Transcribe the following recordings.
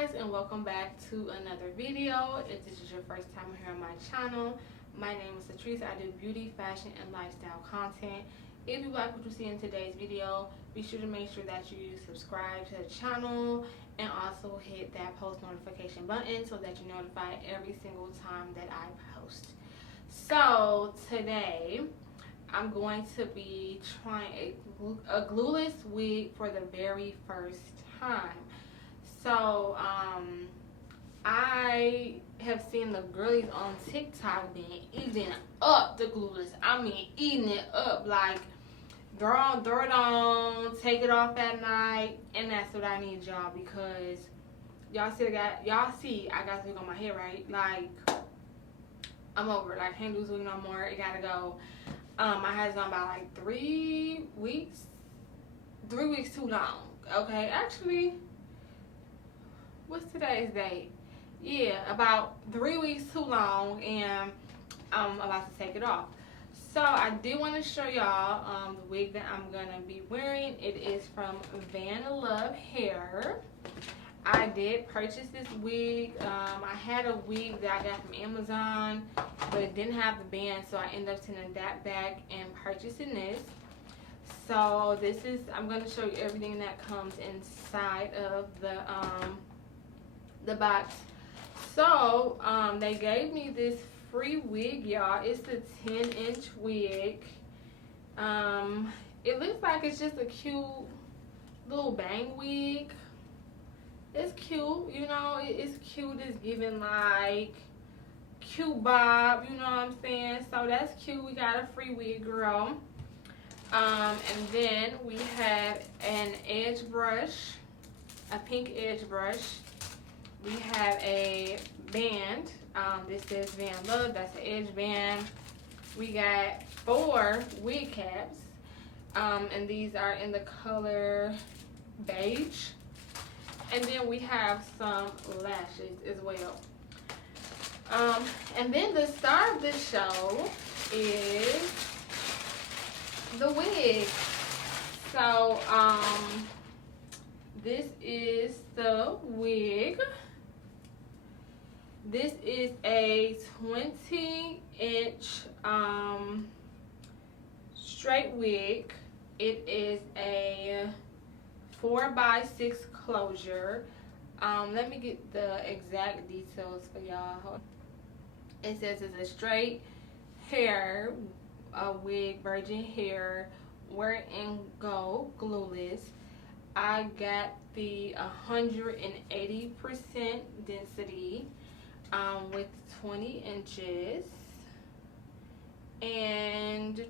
guys, and welcome back to another video. If this is your first time here on my channel, my name is Latrice. I do beauty, fashion, and lifestyle content. If you like what you see in today's video, be sure to make sure that you subscribe to the channel and also hit that post notification button so that you're notified every single time that I post. So today I'm going to be trying a glueless wig for the very first time. So I have seen the girlies on TikTok being eating up the glueless. I mean, eating it up, like throw it on, take it off at night, and that's what I need, y'all, because y'all see I got wig on my head, right? Like, I'm over it. Like, can't do this wig no more. It gotta go. My hair's gone by like 3 weeks. 3 weeks too long. Okay, actually, what's today's date? Yeah, about 3 weeks too long, and I'm about to take it off. So I did want to show y'all the wig that I'm gonna be wearing. It is from Vanlov hair. I did purchase this wig. I had a wig that I got from Amazon, but it didn't have the band, so I ended up sending that back and purchasing this. So this is, I'm going to show you everything that comes inside of the box. So they gave me this free wig, y'all. It's a 10-inch wig. It looks like it's just a cute little bang wig. It's cute, you know, it's cute. It's giving like cute bob, you know what I'm saying? So that's cute. We got a free wig, girl. And then we have an edge brush, a pink edge brush. We have a band. This says Vanlov. That's the edge band. We got 4 wig caps, and these are in the color beige. And then we have some lashes as well. And then the star of this show is the wig. So this is the wig. This is a 20-inch straight wig. It is a 4x6 closure. Let me get the exact details for y'all. It says it's a straight hair wig, virgin hair, wear and go, glueless. I got the 180% density with 20 inches. And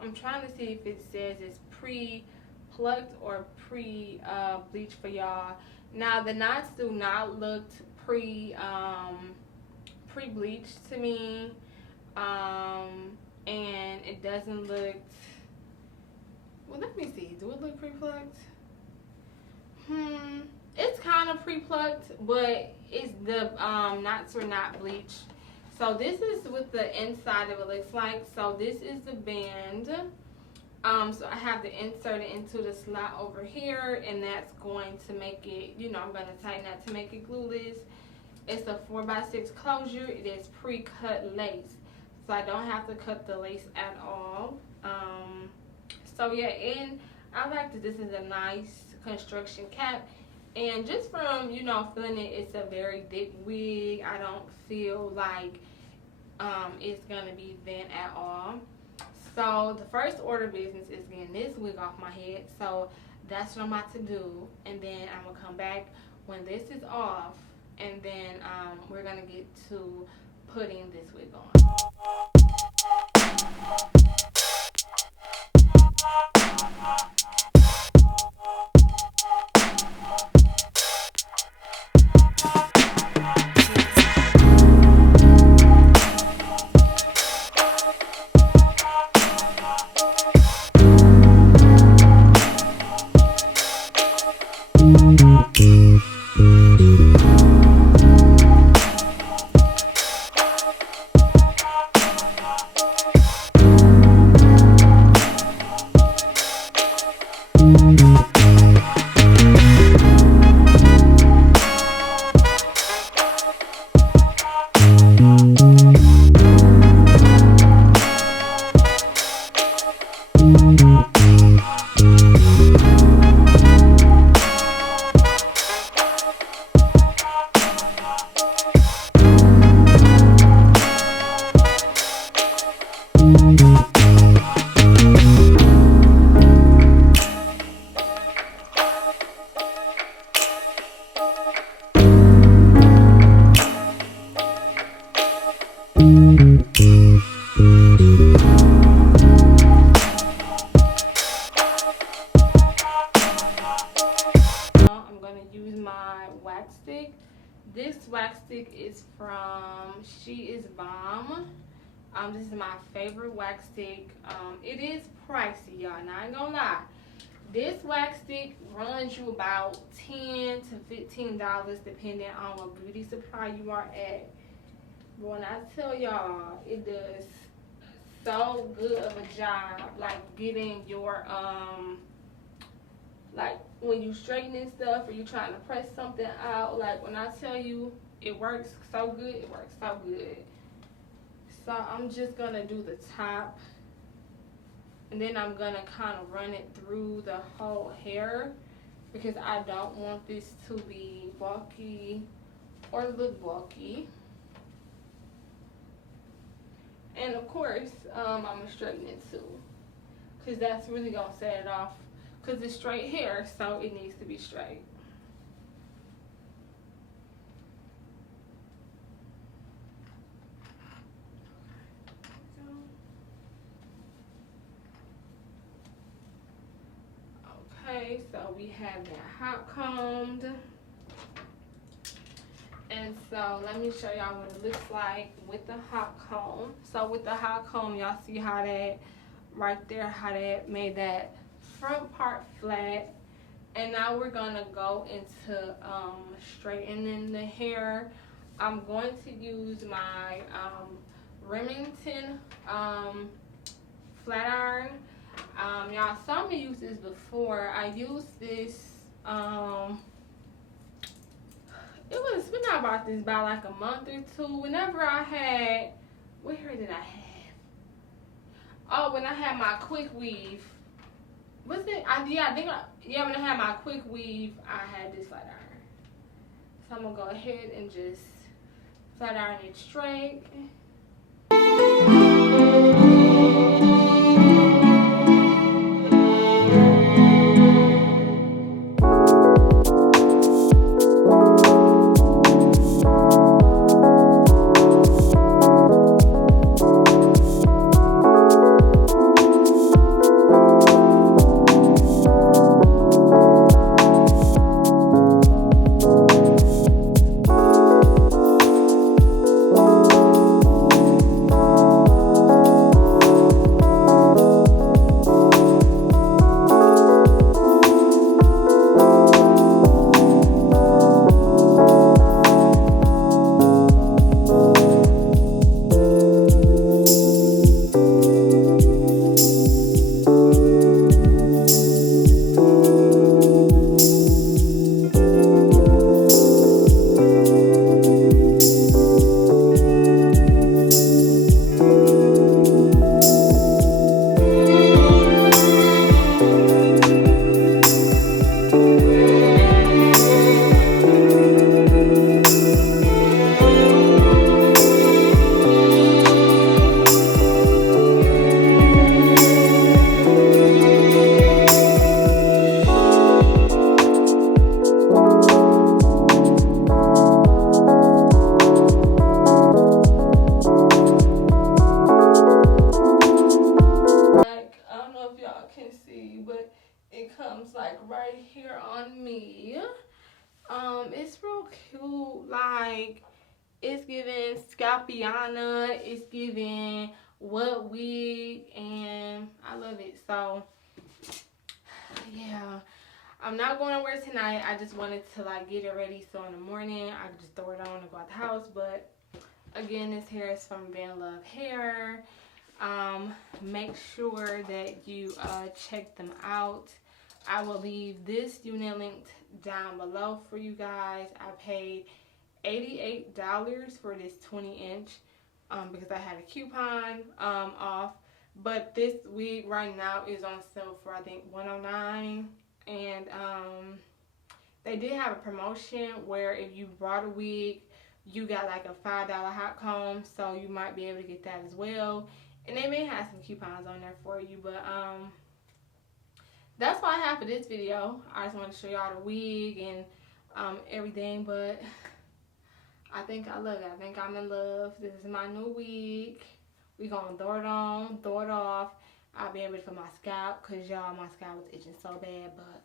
I'm trying to see if it says it's pre-plucked or pre-bleached for y'all. Now the knots do not look pre-bleached to me, and it doesn't look, well, let me see, do it look pre-plucked? It's kind of pre-plucked, but it's the knots are not bleached. So this is what the inside of it looks like. So this is the band. So I have to insert it into the slot over here, and that's going to make it, you know, I'm going to tighten that to make it glueless. It's a 4x6 closure. It is pre-cut lace, so I don't have to cut the lace at all. So yeah, and I like that this is a nice construction cap, and just from, you know, feeling it, it's a very thick wig. I don't feel like it's going to be thin at all. So the first order of business is getting this wig off my head. So that's what I'm about to do. And then I'm going to come back when this is off. And then we're going to get to putting this wig on. my wax stick. This wax stick is from She Is Bomb. This is my favorite wax stick. It is pricey, y'all, and I ain't gonna lie. This wax stick runs you about $10 to $15 depending on what beauty supply you are at. But when I tell y'all, it does so good of a job, like getting your like when you straightening stuff or you trying to press something out. Like when I tell you it works so good, it works so good. So I'm just gonna do the top, and then I'm gonna kind of run it through the whole hair because I don't want this to be bulky or look bulky. And of course, I'm gonna straighten it too, because that's really gonna set it off, because it's straight hair, so it needs to be straight. Okay, so we have that hot combed. And so let me show y'all what it looks like with the hot comb. So with the hot comb, y'all see how that right there, how that made that front part flat. And now we're gonna go into straightening the hair. I'm going to use my Remington flat iron. Y'all saw me use this before. I used this we not bought this by like a month or two. Whenever I had, what hair did I have? Oh, when I had my quick weave. Was it? When I had my quick weave, I had this flat iron. So I'm gonna go ahead and just flat iron it straight. It's real cute. Like, it's giving Scalpiana, it's giving What Wig, and I love it. So yeah, I'm not going nowhere tonight. I just wanted to like get it ready so in the morning I could just throw it on and go out the house. But again, this hair is from Vanlov hair. Make sure that you check them out. I will leave this unit linked down below for you guys. I paid $88 for this 20-inch because I had a coupon off. But this wig right now is on sale for I think $109, and they did have a promotion where if you bought a wig, you got like a $5 hot comb, so you might be able to get that as well. And they may have some coupons on there for you, but that's all I have for this video. I just want to show y'all the wig and everything, but I think I love it. I think I'm in love. This is my new wig. We gonna throw it on, throw it off. I'll be able to for my scalp, because y'all, my scalp was itching so bad. But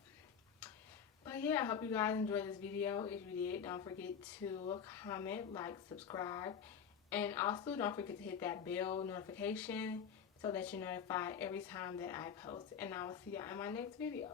But yeah, I hope you guys enjoyed this video. If you did, don't forget to comment, like, subscribe, and also don't forget to hit that bell notification so that you're notified every time that I post. And I will see y'all in my next video.